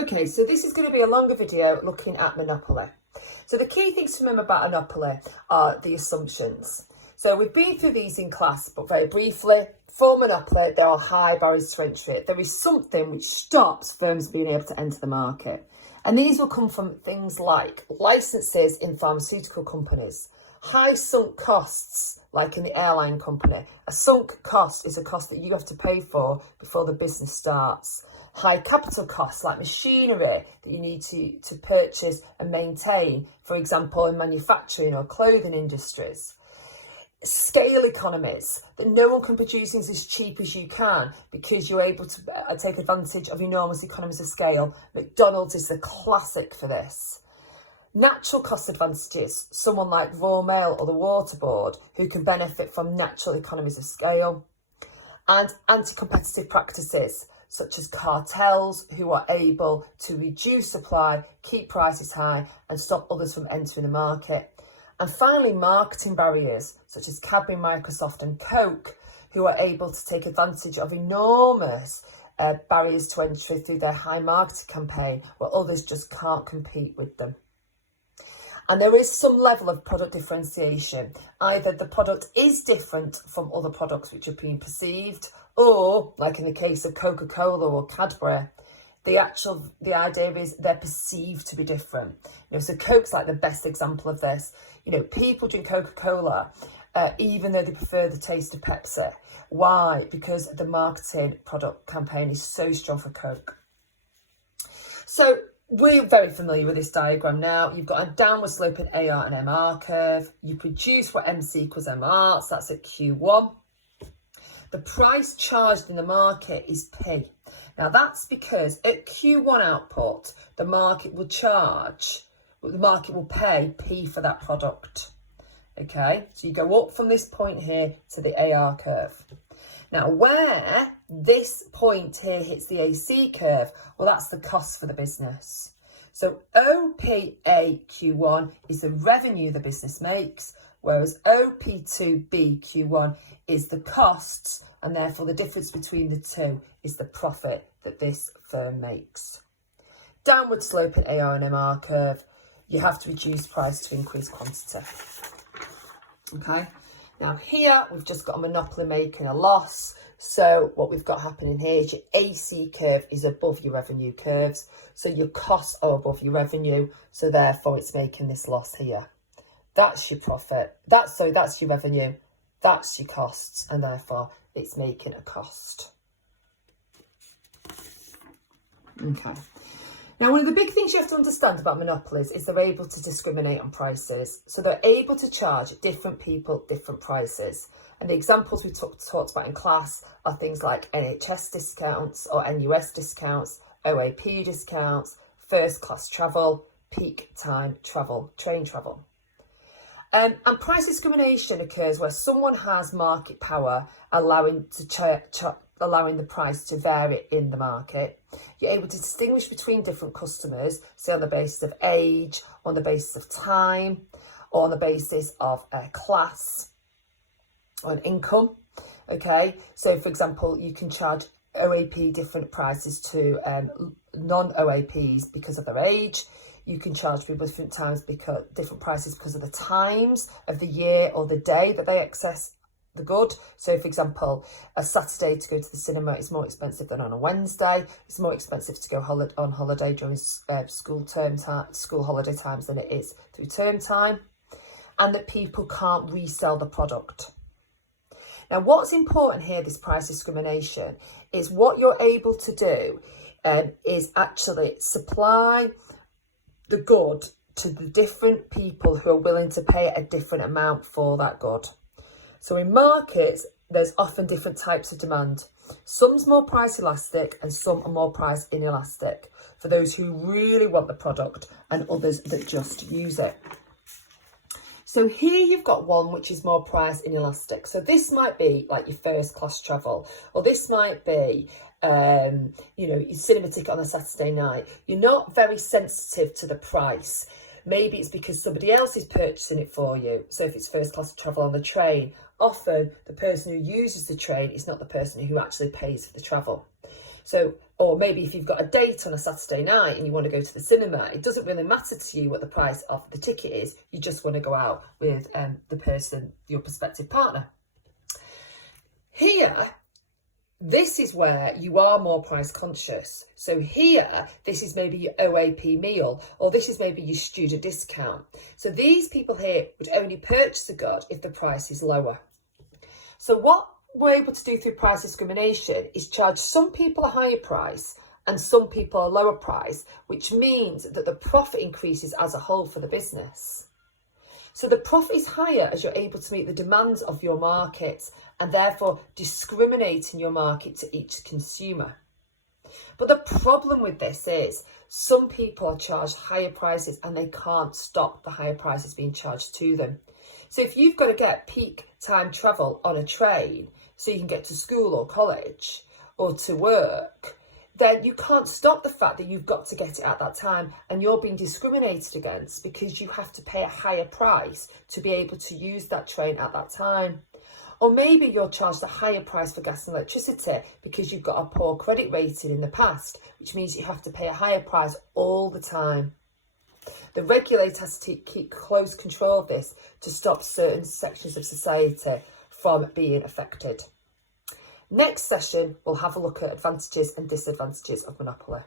Okay, so this is going to be a longer video looking at monopoly. So the key things to remember about monopoly are the assumptions. So we've been through these in class, but very briefly, for monopoly, there are high barriers to entry. There is something which stops firms being able to enter the market. And these will come from things like licenses in pharmaceutical companies, high sunk costs, like in the airline company. A sunk cost is a cost that you have to pay for before the business starts. High capital costs, like machinery that you need to purchase and maintain, for example, in manufacturing or clothing industries. Scale economies, that no one can produce things as cheap as you can because you're able to take advantage of enormous economies of scale. McDonald's is the classic for this. Natural cost advantages, someone like Royal Mail or the Water Board, who can benefit from natural economies of scale. And anti-competitive practices, such as cartels who are able to reduce supply, keep prices high and stop others from entering the market. And finally, marketing barriers, such as Cadbury, Microsoft and Coke, who are able to take advantage of enormous barriers to entry through their high marketing campaign, where others just can't compete with them. And there is some level of product differentiation. Either the product is different from other products which are being perceived, or, like in the case of Coca-Cola or Cadbury, the idea is they're perceived to be different. So Coke's like the best example of this. People drink Coca-Cola even though they prefer the taste of Pepsi. Why? Because the marketing product campaign is so strong for Coke. So we're very familiar with this diagram now. You've got a downward sloping AR and MR curve. You produce what MC equals MR, so that's at Q1. The price charged in the market is P. Now that's because at Q1 output, the market will pay P for that product. Okay, so you go up from this point here to the AR curve. Now where this point here hits the AC curve, well, that's the cost for the business. So OPAQ1 is the revenue the business makes, whereas OP2BQ1 is the costs, and therefore the difference between the two is the profit that this firm makes. Downward sloping AR and MR curve, you have to reduce price to increase quantity. Okay, now here we've just got a monopoly making a loss. So what we've got happening here is your AC curve is above your revenue curves. So your costs are above your revenue. So therefore it's making this loss here. That's your profit. That's your revenue. That's your costs. And therefore it's making a cost. Okay. Now, one of the big things you have to understand about monopolies is they're able to discriminate on prices. So they're able to charge different people different prices. And the examples we talked about in class are things like NHS discounts or NUS discounts, OAP discounts, first class travel, peak time travel, train travel. And price discrimination occurs where someone has market power, allowing the price to vary in the market. You're able to distinguish between different customers, say on the basis of age, on the basis of time, or on the basis of class or income. Okay, so for example, you can charge OAP different prices to non-OAPs because of their age. You can charge people different prices because of the times of the year or the day that they access the good. So for example, a Saturday to go to the cinema is more expensive than on a Wednesday. It's more expensive to go on holiday during school holiday times than it is through term time, and that people can't resell the product. Now what's important here, this price discrimination, is what you're able to do is actually supply the good to the different people who are willing to pay a different amount for that good. So in markets, there's often different types of demand. Some's more price elastic and some are more price inelastic for those who really want the product and others that just use it. So here you've got one which is more price inelastic. So this might be like your first class travel, or this might be your cinema ticket on a Saturday night. You're not very sensitive to the price. Maybe it's because somebody else is purchasing it for you. So if it's first class travel on the train, often the person who uses the train is not the person who actually pays for the travel. So, or maybe if you've got a date on a Saturday night and you want to go to the cinema, it doesn't really matter to you what the price of the ticket is. You just want to go out with the person, your prospective partner. Here, this is where you are more price conscious. So here, this is maybe your OAP meal, or this is maybe your student discount. So these people here would only purchase a good if the price is lower. So what we're able to do through price discrimination is charge some people a higher price and some people a lower price, which means that the profit increases as a whole for the business. So the profit is higher as you're able to meet the demands of your market and therefore discriminating your market to each consumer. But the problem with this is some people are charged higher prices and they can't stop the higher prices being charged to them. So if you've got to get peak time travel on a train so you can get to school or college or to work, then you can't stop the fact that you've got to get it at that time and you're being discriminated against because you have to pay a higher price to be able to use that train at that time. Or maybe you're charged a higher price for gas and electricity because you've got a poor credit rating in the past, which means you have to pay a higher price all the time. The regulator has to keep close control of this to stop certain sections of society from being affected. Next session, we'll have a look at advantages and disadvantages of monopoly.